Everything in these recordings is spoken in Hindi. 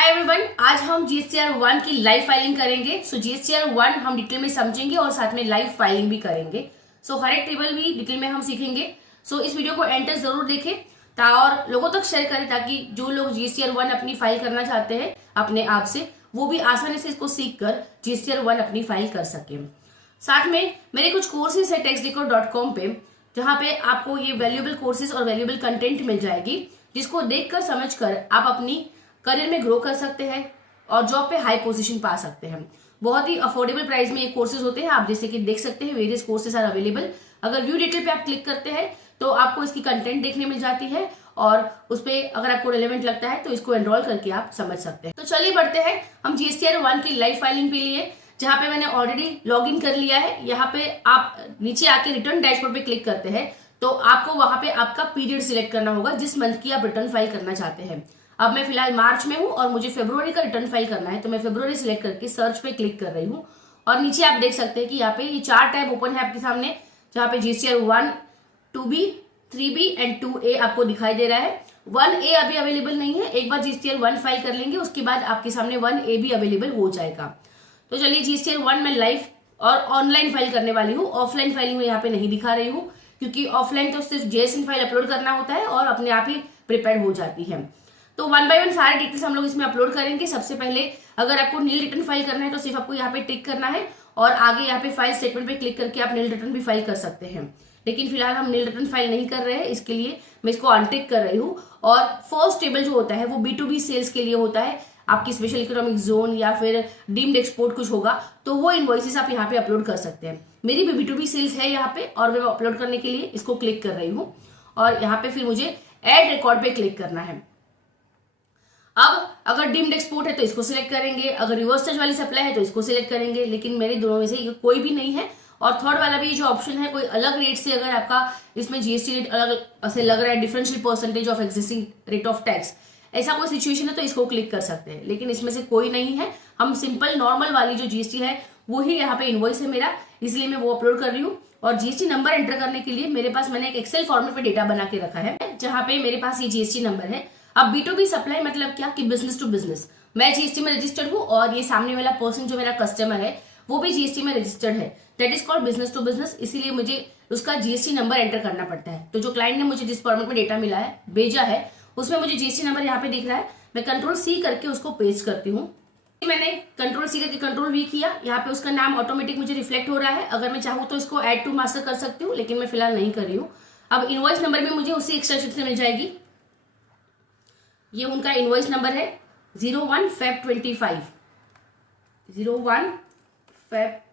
हाय एवरीवन, आज हम जीएसटीआर 1 की लाइव फाइलिंग करेंगे। सो जीएसटीआर 1 हम डिटेल में समझेंगे और साथ में लाइव फाइलिंग भी करेंगे। सो हर एक टेबल भी डिटेल में हम सीखेंगे। सो इस वीडियो को एंड तक जरूर देखें और लोगों तक शेयर करें ताकि जो लोग जीएसटीआर 1 अपनी फाइल करना चाहते हैं अपने आप से, वो भी आसानी से इसको सीख कर जीएसटीआर 1 अपनी फाइल कर सके। साथ में मेरे कुछ कोर्सेज है textdecode.com पे, जहाँ पे आपको ये वैल्यूएबल कोर्सेज और वैल्यूएबल कंटेंट मिल जाएगी, जिसको देखकर समझकर आप अपनी करियर में ग्रो कर सकते हैं और जॉब पे हाई पोजीशन पा सकते हैं। बहुत ही अफोर्डेबल प्राइस में ये कोर्सेज होते हैं। आप जैसे कि देख सकते हैं वेरियस कोर्सेज आर अवेलेबल। अगर व्यू डिटेल पे आप क्लिक करते हैं तो आपको इसकी कंटेंट देखने मिल जाती है और उस पर अगर आपको रिलेवेंट लगता है तो इसको एनरोल करके आप समझ सकते हैं। तो चलिए बढ़ते हैं हम जीएसटीआर 1 की लाइव फाइलिंग के लिए, जहां पे मैंने ऑलरेडी लॉग इन कर लिया है। यहाँ पे आप नीचे आके रिटर्न डैशबोर्ड पे क्लिक करते हैं तो आपको वहां पे आपका पीरियड सिलेक्ट करना होगा जिस मंथ की आप रिटर्न फाइल करना चाहते हैं। अब मैं फिलहाल मार्च में हूं और मुझे फरवरी का रिटर्न फाइल करना है, तो मैं फरवरी सिलेक्ट करके सर्च पे क्लिक कर रही हूं। और नीचे आप देख सकते हैं कि यहाँ पे ये 4 टैब ओपन है आपके सामने, जहाँ पे GSTR 1, 2B, 3B and 2A आपको दिखाई दे रहा है। 1A अभी अवेलेबल नहीं है। एक बार जीएसटीआर 1 फाइल कर लेंगे उसके बाद आपके सामने 1A भी अवेलेबल हो जाएगा। तो चलिए जीएसटीआर 1 में लाइव और ऑनलाइन फाइल करने वाली हूँ। ऑफलाइन फाइलिंग में यहाँ पे नहीं दिखा रही हूँ क्योंकि ऑफलाइन तो सिर्फ जेएसएन फाइल अपलोड करना होता है और अपने आप ही प्रिपेयर हो जाती है। तो 1 बाय 1 सारे डिटेल्स हम लोग इसमें अपलोड करेंगे। सबसे पहले अगर आपको नील रिटर्न फाइल करना है तो सिर्फ आपको यहाँ पे टिक करना है और आगे यहाँ पे फाइल स्टेटमेंट पे क्लिक करके आप नील रिटर्न भी फाइल कर सकते हैं। लेकिन फिलहाल हम नील रिटर्न फाइल नहीं कर रहे हैं, इसके लिए मैं इसको अनटिक कर रही हूँ। और फर्स्ट टेबल जो होता है वो B2B सेल्स के लिए होता है। आपकी स्पेशल इकोनॉमिक जोन या फिर डीम्ड एक्सपोर्ट कुछ होगा तो वो इनवॉइसेस आप यहाँ पे अपलोड कर सकते हैं। मेरी भी B2B सेल्स है यहाँ पे और मैं अपलोड करने के लिए इसको क्लिक कर रही हूँ और यहाँ पे फिर मुझे एड रिकॉर्ड पे क्लिक करना है। अब अगर डीम्ड एक्सपोर्ट है तो इसको सिलेक्ट करेंगे, अगर रिवर्स चार्ज वाली सप्लाई है तो इसको सिलेक्ट करेंगे, लेकिन मेरे दोनों में से कोई भी नहीं है। और थर्ड वाला भी जो ऑप्शन है, कोई अलग रेट से अगर आपका इसमें जीएसटी रेट अलग से लग रहा है, differential percentage of existing rate of tax, ऐसा कोई सिचुएशन है तो इसको क्लिक कर सकते हैं। लेकिन इसमें से कोई नहीं है। हम सिंपल नॉर्मल वाली जो जीएसटी है वही यहाँ पे इनवॉइस है मेरा, इसलिए मैं वो अपलोड कर रही हूँ। और जीएसटी नंबर एंटर करने के लिए मेरे पास मैंने एक एक्सेल फॉर्मेट में डेटा बना के रखा है, जहाँ पे मेरे पास ये जीएसटी नंबर है। अब B2B सप्लाई मतलब क्या कि बिजनेस टू बिजनेस, मैं जीएसटी में रजिस्टर्ड हूँ और ये सामने वाला पर्सन जो मेरा कस्टमर है वो भी जीएसटी में रजिस्टर्ड है। That is called business to business, इसीलिए मुझे उसका जीएसटी नंबर एंटर करना पड़ता है। तो जो क्लाइंट ने मुझे जिस फॉर्मेट में डेटा मिला है भेजा है उसमें मुझे जीएसटी नंबर यहाँ पे दिख रहा है। मैं Ctrl+C करके उसको पेस्ट करती हूँ। मैंने Ctrl+C करके Ctrl+V किया, यहाँ पे उसका नाम ऑटोमेटिक मुझे रिफ्लेक्ट हो रहा है। अगर मैं चाहूँ तो इसको ऐड टू मास्टर कर सकती हूँ, लेकिन मैं फिलहाल नहीं कर रही हूँ। अब इनवॉइस नंबर भी मुझे उसी एक्सेल शीट से मिल जाएगी। ये उनका इनवॉइस नंबर है 01/Feb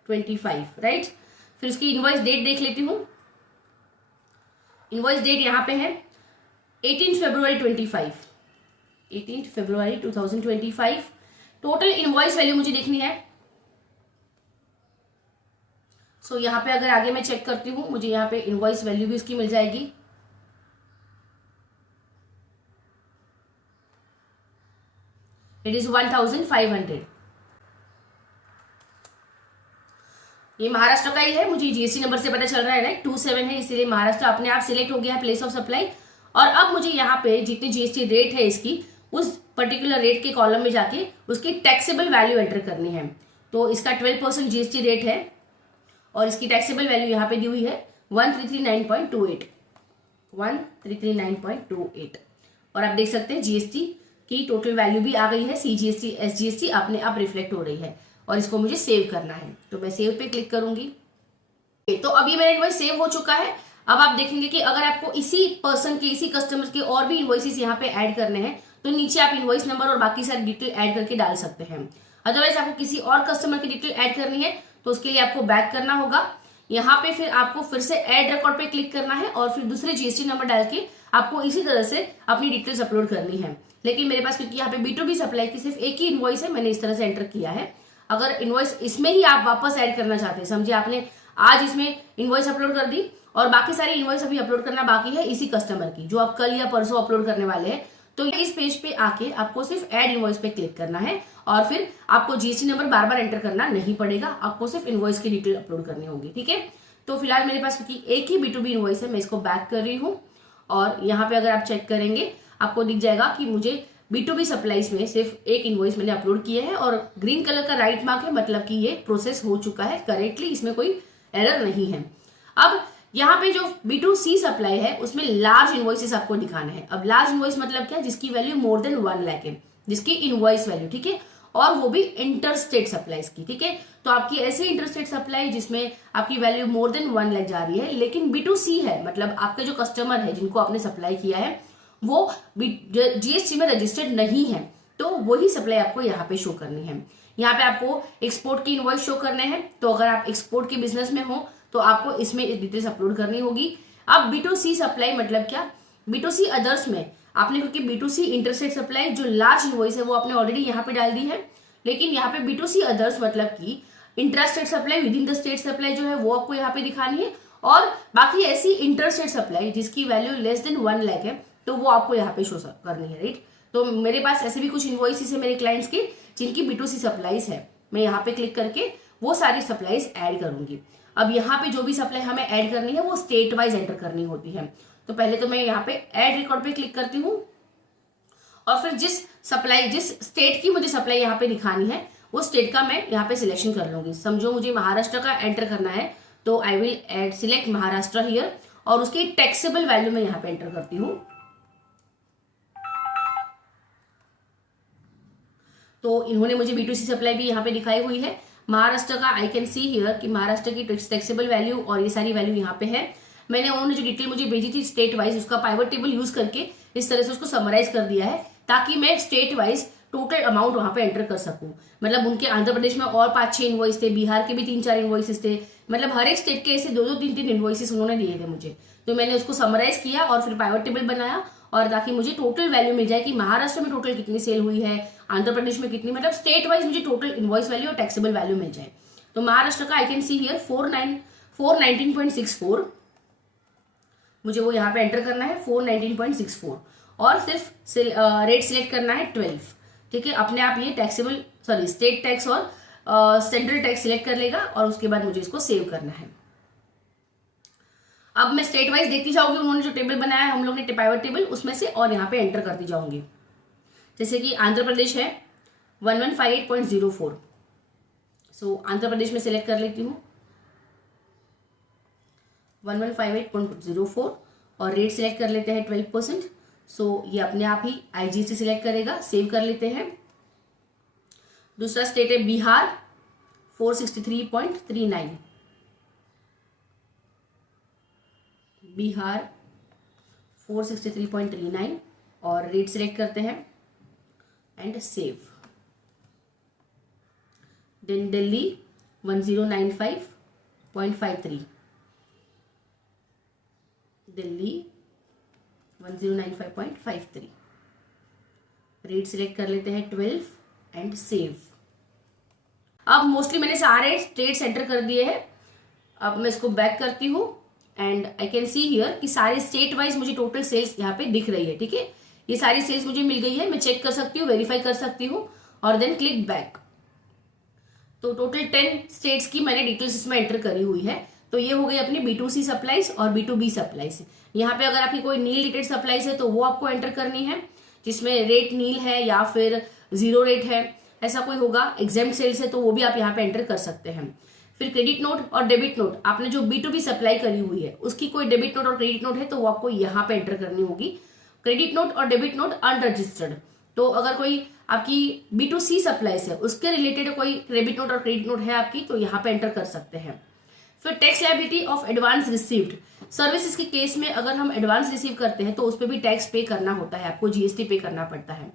25 राइट। फिर उसकी इनवॉइस डेट देख लेती हूँ। इनवॉइस डेट यहाँ पे है 18 फरवरी 2025। टोटल इनवॉइस वैल्यू मुझे देखनी है। सो यहाँ पे अगर आगे मैं चेक करती हूँ मुझे यहाँ पे इनवॉइस वैल्यू भी उसकी मिल जाएगी। It is 1500। ये महाराष्ट्र का ही है, मुझे जीएसटी नंबर से पता चल रहा है राइट, 27 है, इसीलिए महाराष्ट्र अपने आप सिलेक्ट हो गया है प्लेस ऑफ सप्लाई। और अब मुझे यहाँ पे जितनी जीएसटी रेट है इसकी, उस पर्टिकुलर रेट के कॉलम में जाके उसकी टैक्सेबल वैल्यू एंटर करनी है। तो इसका 12% जीएसटी रेट है और इसकी टैक्सेबल वैल्यू यहाँ पे दी हुई है 1339.28। और आप देख सकते हैं जीएसटी की टोटल वैल्यू भी आ गई है। सीजीएसटी एसजीएसटी अपने आप रिफ्लेक्ट हो रही है और इसको मुझे सेव करना है, तो मैं सेव पे क्लिक करूंगी। तो अभी मेरा इनवॉइस सेव हो चुका है। अब आप देखेंगे कि अगर आपको इसी पर्सन के, इसी कस्टमर के और भी इनवॉइसेस यहाँ पे ऐड करने हैं तो नीचे आप इनवॉइस नंबर और बाकी सारी डिटेल ऐड करके डाल सकते हैं। अदरवाइज आपको किसी और कस्टमर की डिटेल ऐड करनी है तो उसके लिए आपको बैक करना होगा। यहाँ पे फिर आपको फिर से ऐड रिकॉर्ड पे क्लिक करना है और फिर दूसरे जीएसटी नंबर डाल के आपको इसी तरह से अपनी डिटेल्स अपलोड करनी है। लेकिन मेरे पास क्योंकि यहाँ पे B2B सप्लाई की सिर्फ एक ही इनवॉइस है, मैंने इस तरह से एंटर किया है। अगर इनवॉइस इसमें ही आप वापस ऐड करना चाहते हैं, समझिए आपने आज इसमें इनवॉइस अपलोड कर दी और बाकी सारी इनवॉइस अभी अपलोड करना बाकी है इसी कस्टमर की, जो आप कल या परसों अपलोड करने वाले हैं, तो इस पेज पे आके आपको सिर्फ ऐड इनवॉइस पे क्लिक करना है और फिर आपको जीएसटी नंबर बार बार एंटर करना नहीं पड़ेगा, आपको सिर्फ इनवॉइस की डिटेल अपलोड करनी होगी। ठीक है, तो फिलहाल मेरे पास क्योंकि एक ही B2B इनवॉइस है, मैं इसको बैक कर रही हूँ और यहाँ पे अगर आप चेक करेंगे आपको दिख जाएगा कि मुझे B2B सप्लाईज में सिर्फ एक इनवॉइस मैंने अपलोड किया है और ग्रीन कलर का राइट मार्क है, मतलब कि ये प्रोसेस हो चुका है करेक्टली, इसमें कोई एरर नहीं है। अब यहाँ पे जो B2C सप्लाई है उसमें लार्ज इनवॉइसेस आपको दिखाना है। अब लार्ज इनवॉइस मतलब क्या, जिसकी वैल्यू मोर देन 1 लाख है, जिसकी इनवॉइस वैल्यू, ठीक है, और वो भी इंटरस्टेट सप्लाईज की, ठीक है। तो आपकी ऐसे इंटरस्टेट सप्लाई जिसमें आपकी वैल्यू मोर देन 1 लाख जा रही है, लेकिन B2C है, मतलब आपके जो कस्टमर है जिनको आपने सप्लाई किया है वो GST में रजिस्टर्ड नहीं है, तो वही सप्लाई आपको यहाँ पे शो करनी है। यहाँ पे आपको एक्सपोर्ट की इनवॉइस शो करने हैं, तो अगर आप एक्सपोर्ट के बिजनेस में हो तो आपको इसमें डिटेल्स अपलोड करनी होगी। अब B2C सप्लाई मतलब क्या, B2C अदर्स में आपने, क्योंकि B2C इंटरस्टेट सप्लाई जो लार्ज इनवॉइस है वो आपने ऑलरेडी यहाँ पे डाल दी है, लेकिन यहाँ पे B2C अदर्स मतलब कि intrastate supply with in the state supply जो है वो आपको यहाँ पे दिखानी है, और बाकी ऐसी इंटरस्टेट सप्लाई जिसकी वैल्यू लेस देन 1 लाख है तो वो आपको यहाँ पे शो करनी है, राइट। तो मेरे पास ऐसे भी कुछ इनवॉइसेस है मेरे क्लाइंट्स के जिनकी B2C सप्लाईज है, मैं यहाँ पे क्लिक करके वो सारी सप्लाईज ऐड करूंगी। अब यहाँ पे जो भी सप्लाई हमें ऐड करनी है वो स्टेट वाइज एंटर करनी होती है। तो पहले तो मैं यहाँ पे ऐड रिकॉर्ड पे क्लिक करती हूँ और फिर जिस स्टेट की मुझे सप्लाई यहाँ पे दिखानी है वो स्टेट का मैं यहाँ पे सिलेक्शन कर लूंगी। समझो मुझे महाराष्ट्र का एंटर करना है, तो I will add select Maharashtra here और उसकी टैक्सेबल वैल्यू मैं यहाँ पे एंटर करती हूँ। तो इन्होंने मुझे B2C सप्लाई भी यहाँ पे दिखाई हुई है महाराष्ट्र का। आई कैन सी हियर कि महाराष्ट्र की टैक्सेबल वैल्यू और ये सारी वैल्यू यहाँ पे है। मैंने उन्होंने जो डिटेल मुझे भेजी थी स्टेट वाइज, उसका पाइवट टेबल यूज करके इस तरह से उसको समराइज कर दिया है ताकि मैं स्टेट वाइज टोटल अमाउंट वहां पे एंटर कर सकूं। मतलब उनके आंध्र प्रदेश में और 5-6 इनवॉइस थे, बिहार के भी 3-4 इनवॉइसेस थे, मतलब हर एक स्टेट के ऐसे 2-2, 3-3 इनवॉइसेस उन्होंने दिए थे मुझे। तो मैंने उसको समराइज किया और फिर पाइवट टेबल बनाया, और ताकि मुझे टोटल वैल्यू मिल जाए कि महाराष्ट्र में टोटल कितनी सेल हुई है, आंध्र प्रदेश में कितनी, मतलब स्टेट वाइज मुझे टोटल इनवॉइस वैल्यू और टैक्सेबल वैल्यू मिल जाए। तो महाराष्ट्र का आई कैन सी हियर 419.64 मुझे वो यहाँ पे एंटर करना है 419.64 और सिर्फ रेट सिलेक्ट करना है 12, ठीक है। अपने आप ये स्टेट टैक्स और सेंट्रल टैक्स सिलेक्ट कर लेगा और उसके बाद मुझे इसको सेव करना है। अब मैं स्टेट वाइज देखती जाऊंगी, उन्होंने जो टेबल बनाया है हम लोग ने पाइवट टेबल, उसमें से और यहाँ पे एंटर करती जाऊंगी। जैसे कि आंध्र प्रदेश है 1158.04, सो आंध्र प्रदेश में सिलेक्ट कर लेती हूँ 1158.04 और रेट सिलेक्ट कर लेते हैं 12%। सो ये अपने आप ही IGST सिलेक्ट करेगा, सेव कर लेते हैं। दूसरा स्टेट है बिहार 463.39, बिहार 463.39 और रेट सिलेक्ट करते हैं and save. Then Delhi 1095.53, Delhi 1095.53, rate select कर लेते हैं 12 एंड सेव। अब मोस्टली मैंने सारे स्टेट्स एंटर कर दिए हैं। अब मैं इसको बैक करती हूँ and I can see here कि सारे स्टेट वाइज मुझे टोटल सेल्स यहाँ पे दिख रही है, ठीक है। ये सारी सेल्स मुझे मिल गई है, मैं चेक कर सकती हूँ, वेरीफाई कर सकती हूँ और देन क्लिक बैक। तो टोटल 10 स्टेट्स की मैंने डिटेल्स इसमें एंटर करी हुई है। तो ये हो गई अपनी B2C सप्लाईज और B2B सप्लाईज। यहाँ पे अगर आपकी कोई नील रेटेड सप्लाईज है तो वो आपको एंटर करनी है, जिसमें रेट नील है या फिर 0 रेट है, ऐसा कोई होगा। एग्जेम्प्ट सेल्स है तो वो भी आप यहाँ पे एंटर कर सकते हैं। फिर क्रेडिट नोट और डेबिट नोट, आपने जो B2B सप्लाई करी हुई है उसकी कोई डेबिट नोट और क्रेडिट नोट है तो वो आपको यहाँ पे एंटर करनी होगी। क्रेडिट नोट और डेबिट नोट अनरजिस्टर्ड, तो अगर कोई आपकी B2C सप्लाईज है उसके रिलेटेड कोई डेबिट नोट और क्रेडिट नोट है आपकी तो यहाँ पे एंटर कर सकते हैं। फिर tax liability of advance received services के केस में अगर हम एडवांस रिसीव करते हैं तो उस पर भी टैक्स पे करना होता है, आपको GST पे करना पड़ता है।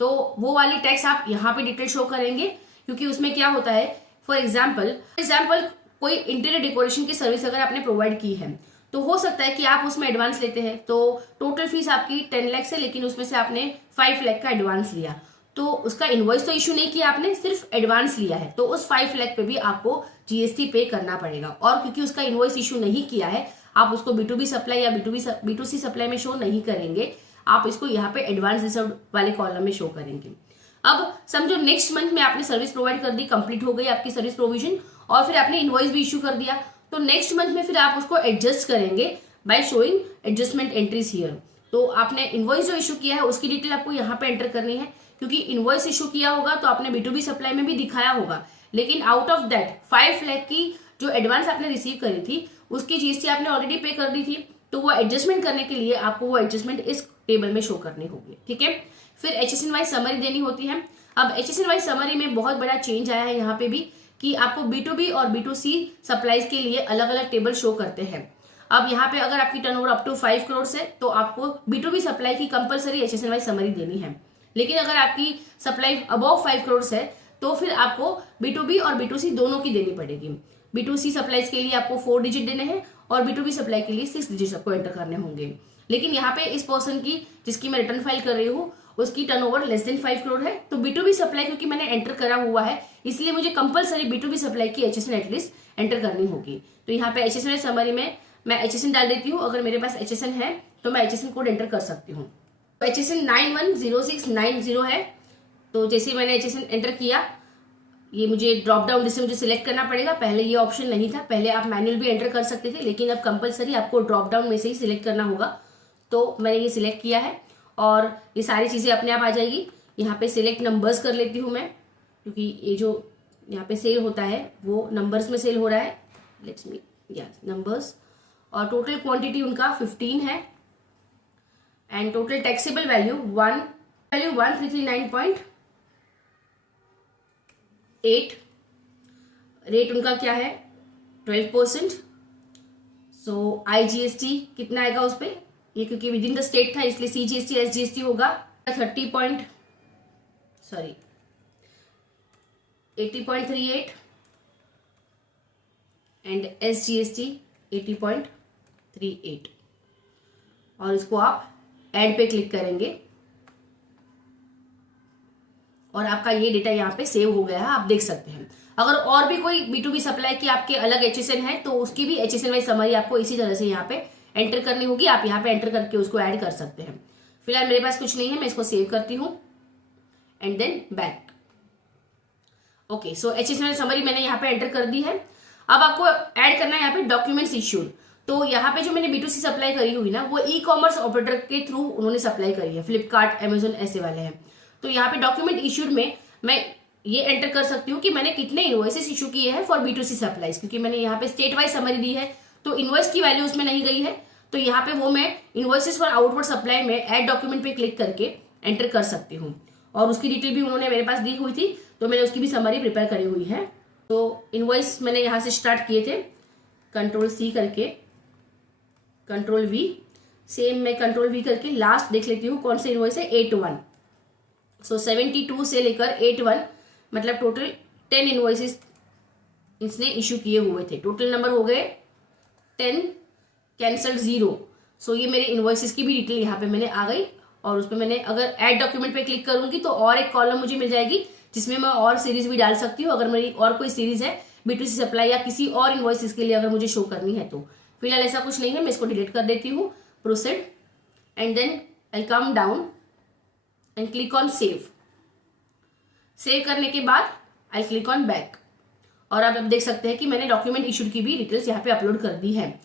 तो वो वाली टैक्स आप यहाँ पे डिटेल शो करेंगे, क्योंकि उसमें क्या होता है, फॉर एग्जाम्पल कोई इंटीरियर डेकोरेशन की सर्विस अगर आपने प्रोवाइड की है तो हो सकता है कि आप उसमें एडवांस लेते हैं, तो टोटल फीस आपकी 10 लाख है लेकिन उसमें से आपने 5 लाख का एडवांस लिया, तो उसका इनवॉइस तो इशू नहीं किया आपने, सिर्फ एडवांस लिया है, तो उस 5 लाख पे भी आपको GST पे करना पड़ेगा। और क्योंकि उसका इनवॉइस इशू नहीं किया है, आप उसको B2B सप्लाई या B2C सप्लाई में शो नहीं करेंगे, आप इसको यहाँ पे एडवांस रिजर्व वाले कॉलम में शो करेंगे। अब समझो नेक्स्ट मंथ में आपने सर्विस प्रोवाइड कर दी, कंप्लीट हो गई आपकी सर्विस प्रोविजन और फिर आपने इनवॉइस भी इशू कर दिया, तो नेक्स्ट मंथ में फिर आप उसको एडजस्ट करेंगे by showing adjustment entries here. तो आपने इनवॉइस जो इशू किया है उसकी डिटेल आपको यहाँ पे एंटर करनी है, क्योंकि इनवॉइस इशू किया होगा तो आपने B2B सप्लाई में भी दिखाया होगा, लेकिन आउट ऑफ दैट 5 लाख की जो एडवांस आपने रिसीव करी थी उसकी जीएसटी आपने ऑलरेडी पे कर दी थी, तो वो एडजस्टमेंट करने के लिए आपको वो एडजस्टमेंट इस टेबल में शो करनी होगी। ठीक है, फिर HSN वाइज समरी देनी होती है। अब HSN वाइज समरी में बहुत बड़ा चेंज आया है यहाँ पे भी कि आपको B2B और B2C सप्लाईज के लिए अलग अलग टेबल शो करते हैं। अब यहाँ पे अगर आपकी टर्नओवर अप टू 5 करोड़ है तो आपको B2B सप्लाई की कंपलसरी HSN वाइज समरी देनी है, लेकिन अगर आपकी सप्लाई अबव 5 करोड़ है तो फिर आपको B2B और B2C दोनों की देनी पड़ेगी। B2C सप्लाईज के लिए आपको 4 डिजिट देने हैं और B2B सप्लाई के लिए 6 डिजिट आपको एंटर करने होंगे। लेकिन यहाँ पे इस पर्सन की जिसकी मैं रिटर्न फाइल कर रही हूँ उसकी टर्नओवर लेस देन 5 करोड़ है, तो B2B सप्लाई क्योंकि मैंने एंटर करा हुआ है इसलिए मुझे कंपलसरी B2B सप्लाई की HSN एटलीस्ट एंटर करनी होगी। तो यहाँ पे HSN समरी में मैं HSN डाल देती हूँ, अगर मेरे पास HSN है तो मैं HSN कोड एंटर कर सकती हूँ। तो HSN 910690 है, तो जैसे मैंने HSN एंटर किया ये मुझे ड्रॉप डाउन जिससे मुझे सिलेक्ट करना पड़ेगा। पहले ये ऑप्शन नहीं था, पहले आप मैनुअल भी एंटर कर सकते थे, लेकिन अब कंपलसरी आपको ड्रॉप डाउन में से ही सिलेक्ट करना होगा। तो मैंने ये सिलेक्ट किया है और ये सारी चीज़ें अपने आप आ जाएगी। यहाँ पे सिलेक्ट नंबर्स कर लेती हूँ मैं, क्योंकि ये जो यहाँ पे सेल होता है वो नंबर्स में सेल हो रहा है। लेट्स मी यस नंबर्स, और टोटल क्वांटिटी उनका 15 है and total taxable value 1339.8। Rate उनका क्या है 12%। सो IGST कितना आएगा उस पर, ये क्योंकि विद इन द स्टेट था इसलिए CGST SGST होगा 80.38 एंड SGST 80.38, और इसको आप ऐड पे क्लिक करेंगे और आपका ये डेटा यहाँ पे सेव हो गया है, आप देख सकते हैं। अगर और भी कोई B2B सप्लाई की आपके अलग HSN है तो उसकी भी HSN वाइज समरी आपको इसी तरह से यहाँ पे एंटर करनी होगी। आप यहाँ पे एंटर करके उसको ऐड कर सकते हैं। फिलहाल मेरे पास कुछ नहीं है, मैं इसको सेव करती हूँ and then back. Okay, so HSN wise summary मैंने यहाँ पे एंटर कर दी है। अब आपको ऐड करना है यहाँ पे डॉक्यूमेंट्स इश्यूड। तो यहाँ पे जो मैंने B2C सप्लाई करी हुई ना वो ई-कॉमर्स ऑपरेटर के थ्रू उन्होंने सप्लाई करी है, फ्लिपकार्ट अमेजोन ऐसे वाले हैं। तो यहाँ पे डॉक्यूमेंट इश्यूड में मैं ये एंटर कर सकती हूँ कि मैंने कितने इनवॉइसेस इशू किए हैं फॉर B2C सप्लाईज, क्योंकि मैंने यहाँ पे स्टेट वाइज समरी दी है तो इनवॉइस की वैल्यू उसमें नहीं गई है। तो यहाँ पे वो मैं इनवॉइसेस फॉर आउटवर्ड सप्लाई में ऐड डॉक्यूमेंट पे क्लिक करके एंटर कर सकती हूँ, और उसकी डिटेल भी उन्होंने मेरे पास दी हुई थी तो मैंने उसकी भी समरी प्रिपेयर करी हुई है। तो इनवॉइस मैंने यहाँ से स्टार्ट किए थे, Ctrl+C करके Ctrl+V, सेम मैं Ctrl+V करके लास्ट देख लेती हूँ कौन से इनवॉइस है 81। सो 72 से लेकर 81 मतलब टोटल 10 इनवॉइसेस इसने इशू किए हुए थे। टोटल नंबर हो गए 10, कैंसल्ड 0। सो ये मेरे इनवॉइसेस की भी डिटेल यहाँ पे मैंने आ गई, और उस पर मैंने अगर ऐड डॉक्यूमेंट पे क्लिक करूंगी तो और एक कॉलम मुझे मिल जाएगी जिसमें मैं और सीरीज भी डाल सकती हूँ। अगर मेरी और कोई सीरीज है B2C सप्लाई या किसी और इनवॉइसेस के लिए अगर मुझे शो करनी है तो। फिलहाल ऐसा कुछ नहीं है, मैं इसको डिलीट कर देती हूँ। Proceed and then I come down and click on save. Save करने के बाद आई क्लिक ऑन बैक, और आप अब देख सकते हैं कि मैंने डॉक्यूमेंट इशूड की भी डिटेल्स यहाँ पे अपलोड कर दी है।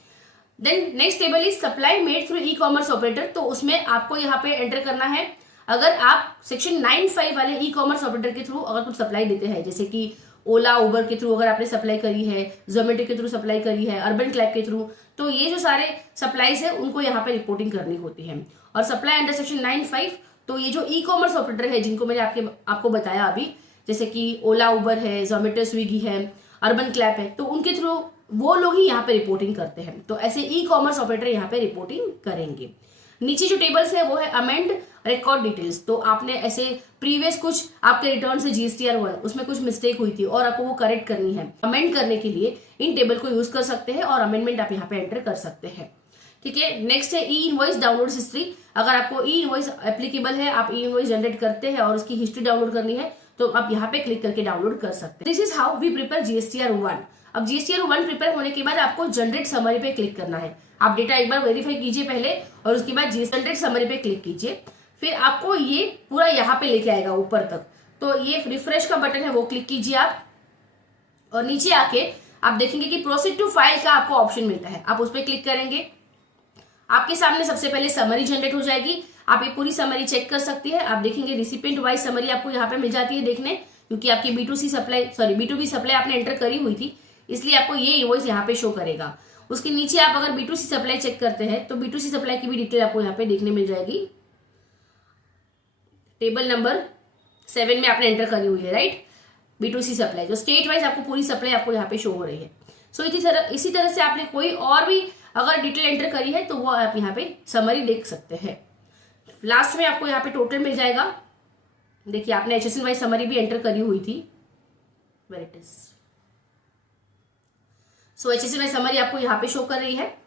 Then next table is supply made through e-commerce operator. तो उसमें आपको यहाँ पे एंटर करना है अगर आप सेक्शन 9(5) वाले ई-कॉमर्स ऑपरेटर के थ्रू अगर कुछ सप्लाई देते हैं, जैसे कि ओला उबर के थ्रू अगर आपने सप्लाई करी है, जोमेटो के थ्रू सप्लाई करी है, अर्बन क्लैब के थ्रू, तो ये जो सारे सप्लाईज है उनको यहाँ पे रिपोर्टिंग करनी होती है। और सप्लाई अंडर सेक्शन 9(5) तो ये जो ई-कॉमर्स ऑपरेटर है जिनको मैंने आपको बताया अभी, जैसे कि ओला उबर है, जोमेटो स्विगी है, अर्बन क्लैब है, तो उनके थ्रू वो लोग ही यहाँ पे रिपोर्टिंग करते हैं। तो ऐसे ई-कॉमर्स ऑपरेटर यहाँ पे रिपोर्टिंग करेंगे। नीचे जो टेबल्स है वो है अमेंड रिकॉर्ड डिटेल्स। तो आपने ऐसे प्रीवियस कुछ आपके रिटर्न से GSTR 1 उसमें कुछ मिस्टेक हुई थी और आपको वो करेक्ट करनी है, अमेंड करने के लिए इन टेबल को यूज कर सकते हैं और अमेंडमेंट आप यहाँ पे एंटर कर सकते हैं। ठीक है, नेक्स्ट है ई इनवॉइस डाउनलोड हिस्ट्री। अगर आपको ई इनवॉइस एप्लीकेबल है, आप ई इनवॉइस जनरेट करते हैं और उसकी हिस्ट्री डाउनलोड करनी है तो आप यहाँ पे क्लिक करके डाउनलोड कर सकते हैं। This is how we prepare GSTR 1। अब GSTR 1 प्रिपेयर होने के बाद आपको जनरेट समरी पे क्लिक करना है। आप डेटा एक बार वेरीफाई कीजिए पहले और उसके बाद जनरेट समरी पे क्लिक कीजिए। फिर आपको ये पूरा यहाँ पे लेके आएगा ऊपर तक, तो ये रिफ्रेश का बटन है वो क्लिक कीजिए आप, और नीचे आके आप देखेंगे कि प्रोसीड टू फाइल का आपको ऑप्शन मिलता है, आप उस पर क्लिक करेंगे। आपके सामने सबसे पहले समरी जनरेट हो जाएगी। आप ये पूरी समरी चेक कर सकती है। आप देखेंगे रिसिपिएंट वाइज समरी आपको यहाँ पे मिल जाती है देखने, क्योंकि आपकी B2B सप्लाई आपने एंटर करी हुई थी, इसलिए आपको ये इनवॉइस यहाँ पे शो करेगा। उसके नीचे आप अगर B2C सप्लाई चेक करते हैं तो B2C सप्लाई की भी डिटेल आपको यहाँ पे देखने मिल जाएगी। टेबल नंबर 7 में आपने एंटर करी हुई है, राइट, B2C सप्लाई। तो स्टेट वाइज आपको पूरी सप्लाई आपको यहाँ पे शो हो रही है। सो इसी तरह से आपने कोई और भी अगर डिटेल एंटर करी है तो वो आप यहाँ पे समरी देख सकते हैं। लास्ट में आपको यहाँ पे टोटल मिल जाएगा। देखिए आपने HSN वाइज समरी भी एंटर करी हुई थी, where it is. So HSN wise summary आपको यहाँ पे शो कर रही है,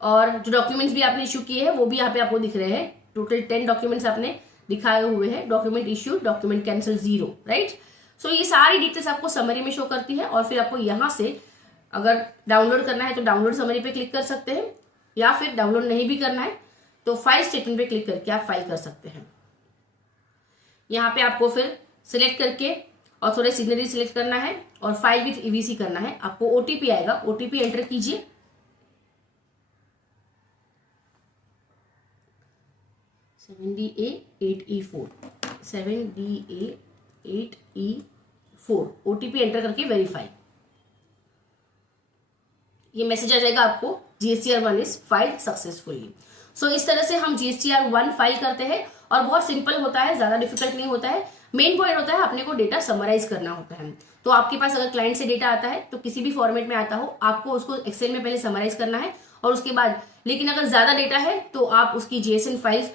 और जो डॉक्यूमेंट्स भी आपने इश्यू किए हैं वो भी यहाँ पे आपको दिख रहे हैं। टोटल 10 डॉक्यूमेंट्स आपने दिखाए हुए हैं, document issued, document cancel 0, right. So ये सारी डिटेल्स आपको समरी में शो करती है, और फिर आपको यहाँ से अगर डाउनलोड करना है तो डाउनलोड समरी पे क्लिक कर सकते हैं, या फिर डाउनलोड नहीं भी करना है तो फाइल स्टेटमेंट पे क्लिक करके आप फाइल कर सकते हैं। यहाँ पे आपको फिर सिलेक्ट करके और थोड़े सीनरी सिलेक्ट करना है और फाइल विथ EVC करना है। आपको OTP आएगा, OTP एंटर कीजिए। 7DA8E4 7DA8E4 OTP एंटर करके वेरीफाई। ये मैसेज आ जाएगा आपको, GSTR1 इज फाइल्ड सक्सेसफुली। सो इस तरह से हम GSTR1 फाइल करते हैं, और बहुत सिंपल होता है, ज्यादा डिफिकल्ट नहीं होता है। मेन पॉइंट होता है अपने को डेटा समराइज करना होता है। तो आपके पास अगर क्लाइंट से डेटा आता है तो किसी भी फॉर्मेट में आता हो, आपको उसको एक्सेल में पहले समराइज करना है, और उसके बाद, लेकिन अगर ज्यादा डेटा है तो आप उसकी JSN फाइल्स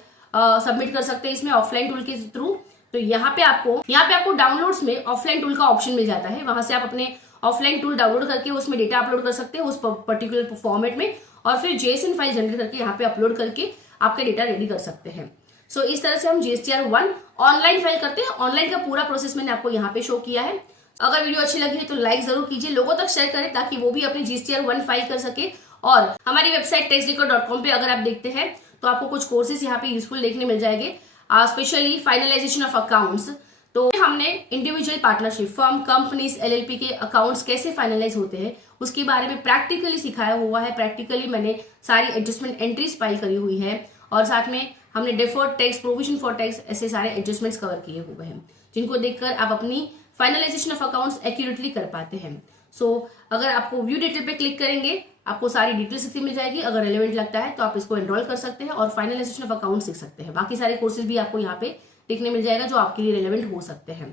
सबमिट कर सकते हैं इसमें ऑफलाइन टूल के थ्रू। तो यहाँ पे आपको डाउनलोड्स में ऑफलाइन टूल का ऑप्शन मिल जाता है। वहां से आप अपने ऑफलाइन टूल डाउनलोड करके उसमें डेटा अपलोड कर सकते हैं उस पर्टिकुलर फॉर्मेट में, और फिर JSN फाइल जनरेट करके यहाँ पे अपलोड करके आपका डेटा रेडी कर सकते हैं। सो इस तरह से हम GSTR1 ऑनलाइन फाइल करते हैं। ऑनलाइन का पूरा प्रोसेस मैंने आपको यहाँ पे शो किया है। अगर वीडियो अच्छी लगी है तो लाइक जरूर कीजिए, लोगों तक शेयर करें ताकि वो भी अपनी GSTR1 फाइल कर सके। और हमारी वेबसाइट taxrecord.com पे अगर आप देखते हैं तो आपको कुछ कोर्सेज यहाँ पे यूजफुल देखने मिल जाएंगे, स्पेशली फाइनलाइजेशन ऑफ अकाउंट्स। तो हमने individual partnership, firm, companies, LLP के अकाउंट्स कैसे फाइनलाइज होते हैं उसके बारे में प्रैक्टिकली सिखाया हुआ है। प्रैक्टिकली मैंने सारी एडजस्टमेंट एंट्रीज फाइल करी हुई है, और साथ में हमने deferred tax, provision for tax, ऐसे सारे एडजस्टमेंट्स कवर किए हुए हैं, जिनको देखकर आप अपनी फाइनलाइजेशन ऑफ अकाउंट्स एक्यूरेटली कर पाते हैं। सो अगर आपको व्यू डिटेल पे क्लिक करेंगे आपको सारी डिटेल्स मिल जाएगी। अगर रेलेवेंट लगता है तो आप इसको एनरोल कर सकते हैं और फाइनलाइजेशन ऑफ अकाउंट सीख सकते हैं। बाकी सारे कोर्सेज भी आपको यहाँ पे देखने मिल जाएगा जो आपके लिए रेलेवेंट हो सकते हैं।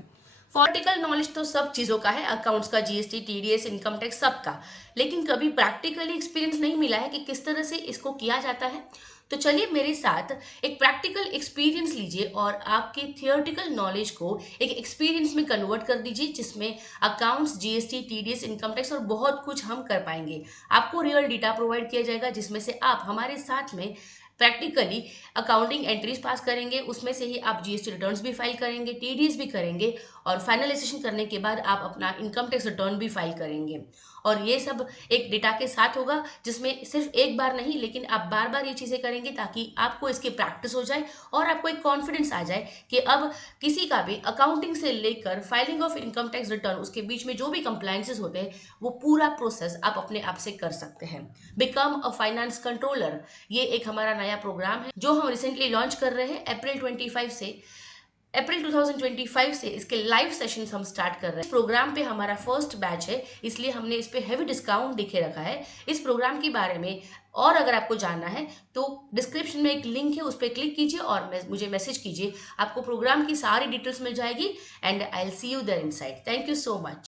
प्रैक्टिकल नॉलेज तो सब चीज़ों का है, अकाउंट्स का, GST, TDS, इनकम टैक्स, सबका, लेकिन कभी प्रैक्टिकली एक्सपीरियंस नहीं मिला है कि किस तरह से इसको किया जाता है। तो चलिए मेरे साथ एक प्रैक्टिकल एक्सपीरियंस लीजिए और आपके थियोरेटिकल नॉलेज को एक एक्सपीरियंस में कन्वर्ट कर दीजिए, जिसमें accounts, GST, TDS, income tax और बहुत कुछ हम कर पाएंगे। आपको रियल डेटा प्रोवाइड किया जाएगा जिसमें से आप हमारे साथ में प्रैक्टिकली अकाउंटिंग एंट्रीज पास करेंगे, उसमें से ही आप GST रिटर्न्स भी फाइल करेंगे, TDS भी करेंगे, और फाइनलाइजेशन करने के बाद आप अपना इनकम टैक्स रिटर्न भी फाइल करेंगे। और ये सब एक डेटा के साथ होगा जिसमें सिर्फ एक बार नहीं लेकिन आप बार बार ये चीज़ें करेंगे ताकि आपको इसकी प्रैक्टिस हो जाए और आपको एक कॉन्फिडेंस आ जाए कि अब किसी का भी अकाउंटिंग से लेकर filing of income tax return, उसके बीच में जो भी कंप्लायंसेस होते हैं वो पूरा प्रोसेस आप अपने आप से कर सकते हैं। बिकम अ फाइनेंस कंट्रोलर, ये एक हमारा नया प्रोग्राम है जो हम रिसेंटली लॉन्च कर रहे हैं। अप्रैल 2025 से इसके लाइव सेशंस हम स्टार्ट कर रहे हैं। इस प्रोग्राम पे हमारा फर्स्ट बैच है, इसलिए हमने इस पे हेवी डिस्काउंट दिखे रखा है। इस प्रोग्राम के बारे में और अगर आपको जानना है तो डिस्क्रिप्शन में एक लिंक है, उस पर क्लिक कीजिए और मुझे मैसेज कीजिए। आपको प्रोग्राम की सारी डिटेल्स मिल जाएगी and I will see you there inside. Thank you so much.